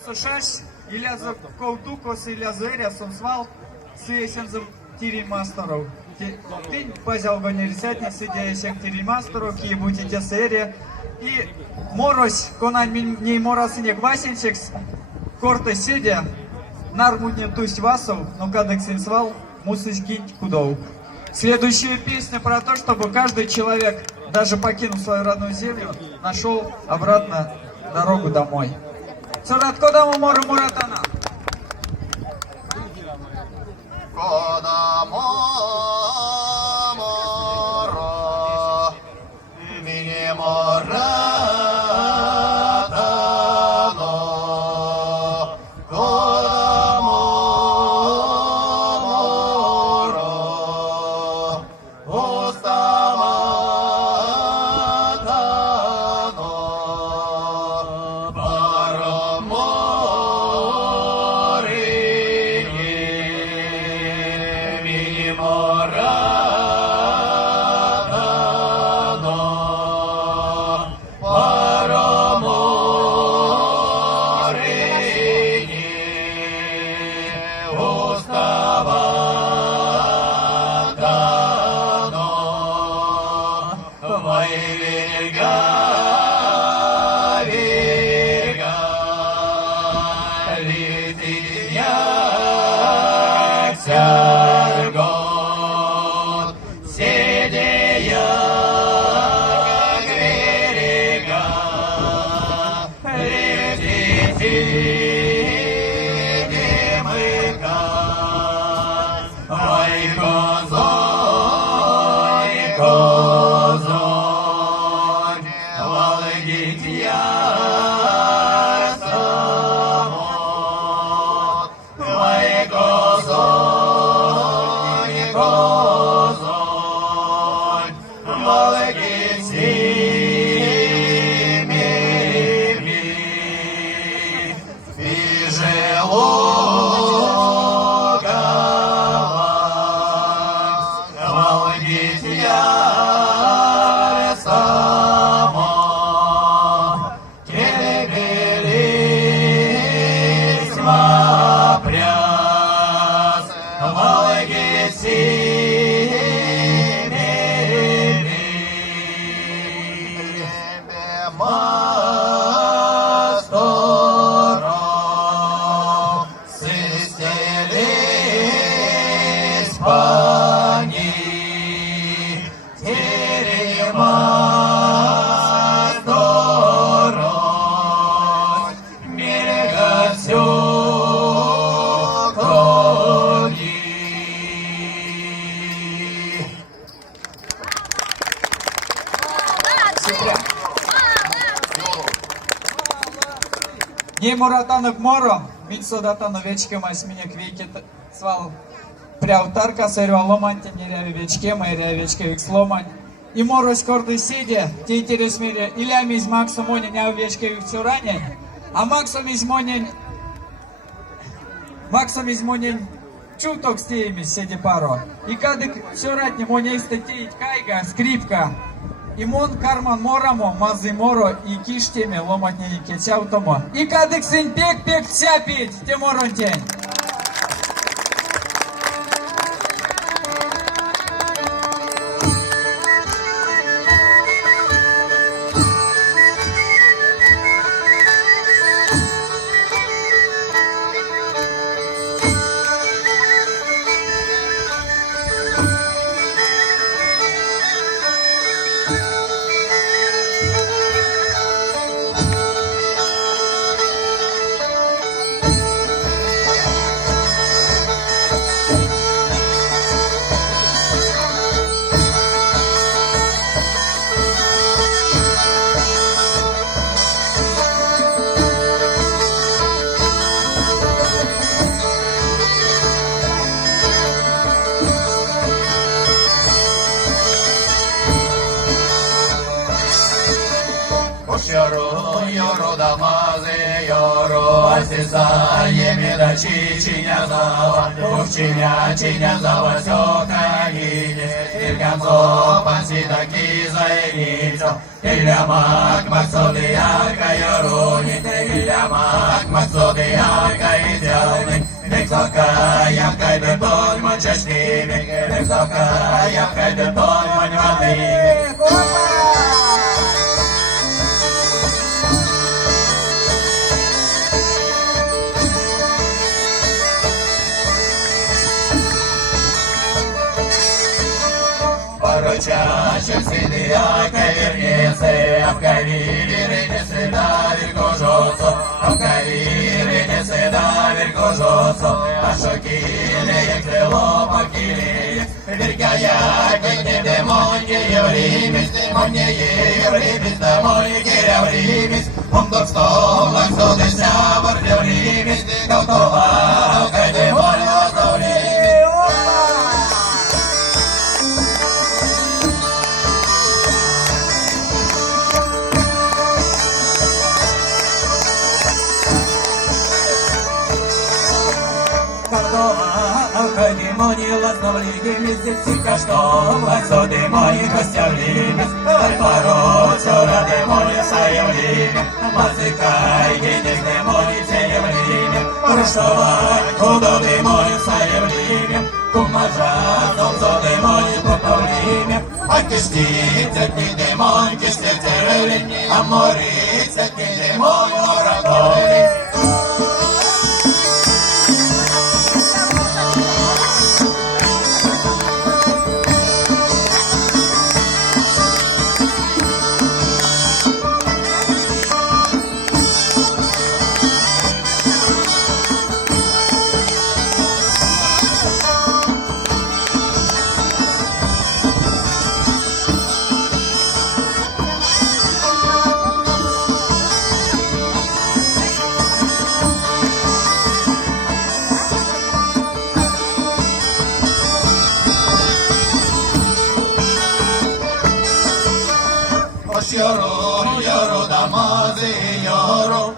Сушаш, илязы ковдукос, илязы эрясом свал, сыесензым тиримасторов. Тынь пазял гонерсятни, сидящих тиримасторов, ки будете серия. И морось, конань ней моросынек васенчик, корты сидя, нармудне тусть васов, но кадек сенсвал, мусыч кинь кудов. Следующая песня про то, чтобы каждый человек, даже покинув свою родную землю, нашел обратно дорогу домой. Цуратко даму мору Муратана. Кодамо моро, мини Муратано, кодамо моро, оставатано, Не Муратанов моро, ведь содатан овечки масьминяк веки свал пряутарка сырьва ломань, не ряви вечке, мои рявечка век сломань. И морось корды сидя, те интерес мире, илями из Макса моня не овечка век цуране, а Максом из монень чуток с теми седи паро. И кадык все ратни моня истатеить кайга, скрипка. И мон карман морамо, мазы моро, и киш теме ломатня и кечау томо. И кадык сын пек вся пить, те морон тень. осісає мідачі чинязава, Увчиня чинязава сьо країні, Ількам зопанці такі заїніцо, Ілля мак максодияка йоруні, Ілля мак максодияка ізяни, Висока явка йде тонь мочашними, Висока явка йде тонь маньваними. Порочащим сидяка вернеться, а в кавире не седа веркожоцо, а в кавире не седа веркожоцо, а шокиле як крило покиле, веркая кегне демонье евримис, демонье евримис, домой герявримис, он до стол, лак содеся варфевримис, колкова, кай демонь воздовримис. Демони ласновли месяцы кашто, ласо демони костявлимис, Альпароцо на демони саявлими, Мазыкай денег демони цеявлими, Руштовать кудо демони саявлими, Кумажа золцо демони поповлими, А киштица ки демон киштицерли, А морица ки демон моратори. Yoro, yoro, damazi, yoro,